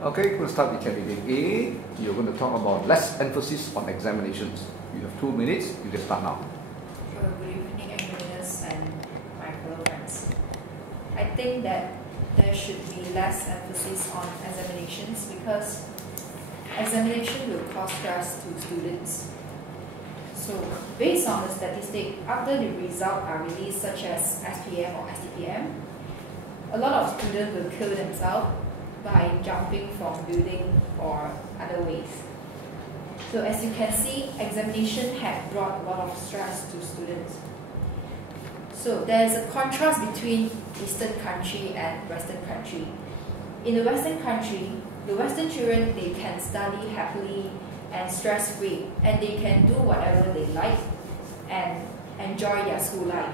Okay, we'll start with candidate A. You're going to talk about less emphasis on examinations. You have 2 minutes, you can start now. Good evening, examiners and my fellow friends. I think that there should be less emphasis on examinations because examination will cause stress to students. So, based on the statistic, after the results are released, such as SPM or STPM, a lot of students will kill themselves by jumping from building or other ways. So as you can see, examination had brought a lot of stress to students. So there is a contrast between Eastern country and Western country. In the Western country, the Western children, they can study happily and stress-free, and they can do whatever they like and enjoy their school life.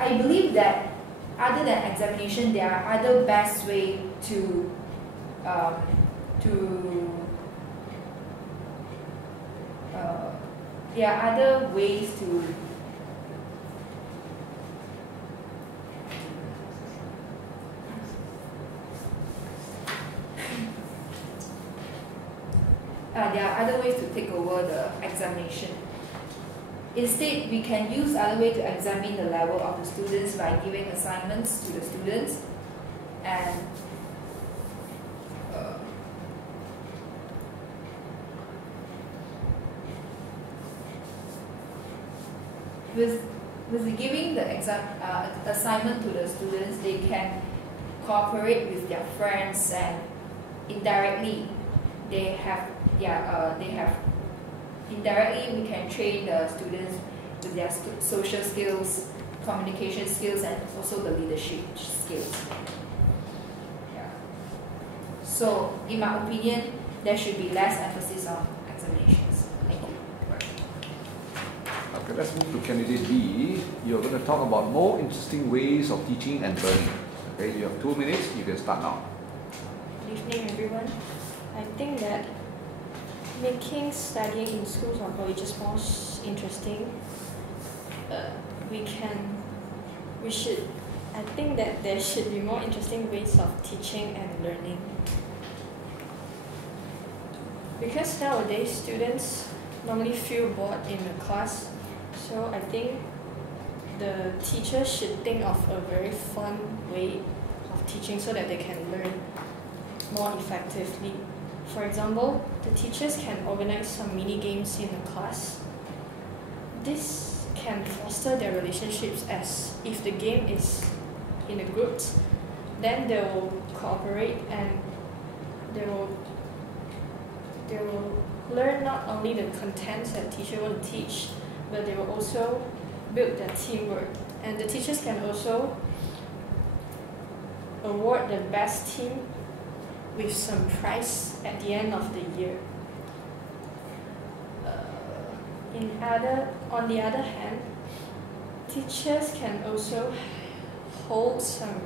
I believe that other than examination, there are other best ways there are other ways to take over the examination. Instead, we can use other way to examine the level of the students by giving assignments to the students and with giving the assignment to the students, they can cooperate with their friends and indirectly indirectly we can train the students with their social skills, communication skills, and also the leadership skills. Yeah. So, in my opinion, there should be less emphasis on examinations. Thank you. Okay, let's move to candidate B. You're going to talk about more interesting ways of teaching and learning. Okay, you have 2 minutes, you can start now. Good evening, everyone. I think that making studying in schools or colleges more interesting, I think that there should be more interesting ways of teaching and learning. Because nowadays students normally feel bored in the class, so I think the teachers should think of a very fun way of teaching so that they can learn more effectively. For example, the teachers can organize some mini games in the class. This can foster their relationships, as if the game is in a group, then they will cooperate and they will learn not only the contents that teacher will teach, but they will also build their teamwork. And the teachers can also award the best team with some prize at the end of the year. On the other hand, teachers can also hold some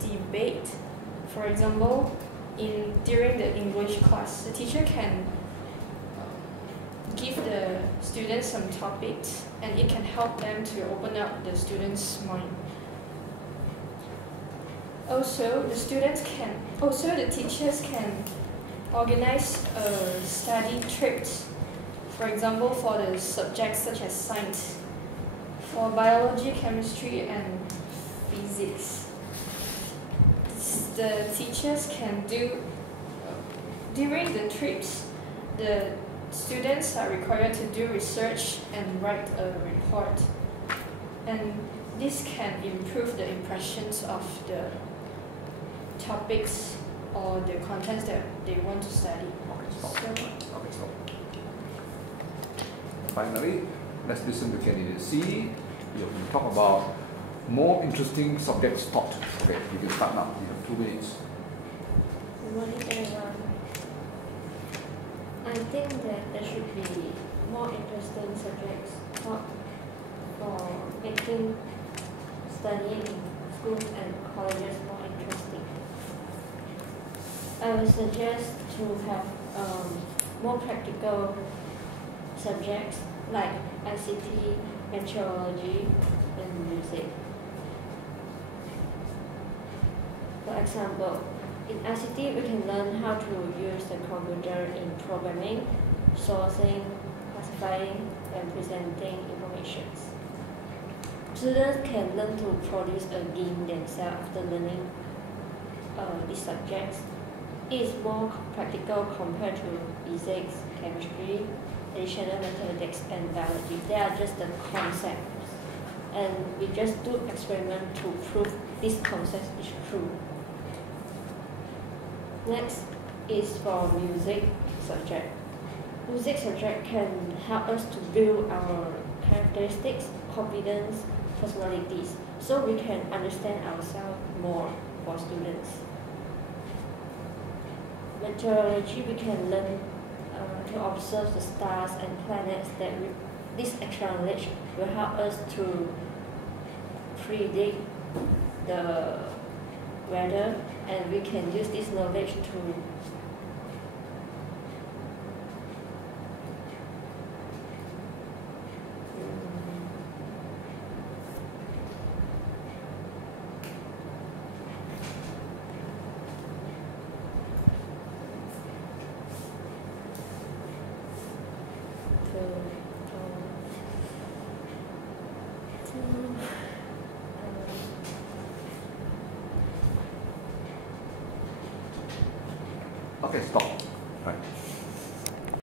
debate. For example, during the English class, the teacher can give the students some topics, and it can help them to open up the students' mind. Also, the teachers can organize study trips, for example, for the subjects such as science, for biology, chemistry, and physics. The teachers can do, during the trips, the students are required to do research and write a report. And this can improve the impressions of the topics or the contents that they want to study. Okay, stop. Finally, let's listen to candidate C. You can talk about more interesting subjects taught. Okay, you can start now. You have 2 minutes. Good morning, everyone. I think that there should be more interesting subjects taught for making studying in schools and colleges more interesting. I would suggest to have more practical subjects like ICT, meteorology, and music. example, in ICT we can learn how to use the computer in programming, sourcing, classifying, and presenting information. Students can learn to produce a game themselves after learning these subjects. It is more practical compared to physics, chemistry, additional mathematics, and biology. They are just the concepts, and we just do experiment to prove this concept is true. Next is for music subject. Music subject can help us to build our characteristics, confidence, personalities, so we can understand ourselves more for students. Meteorology, we can learn to observe the stars and planets. This extra knowledge will help us to predict the weather, and we can use this knowledge to Okay, stop.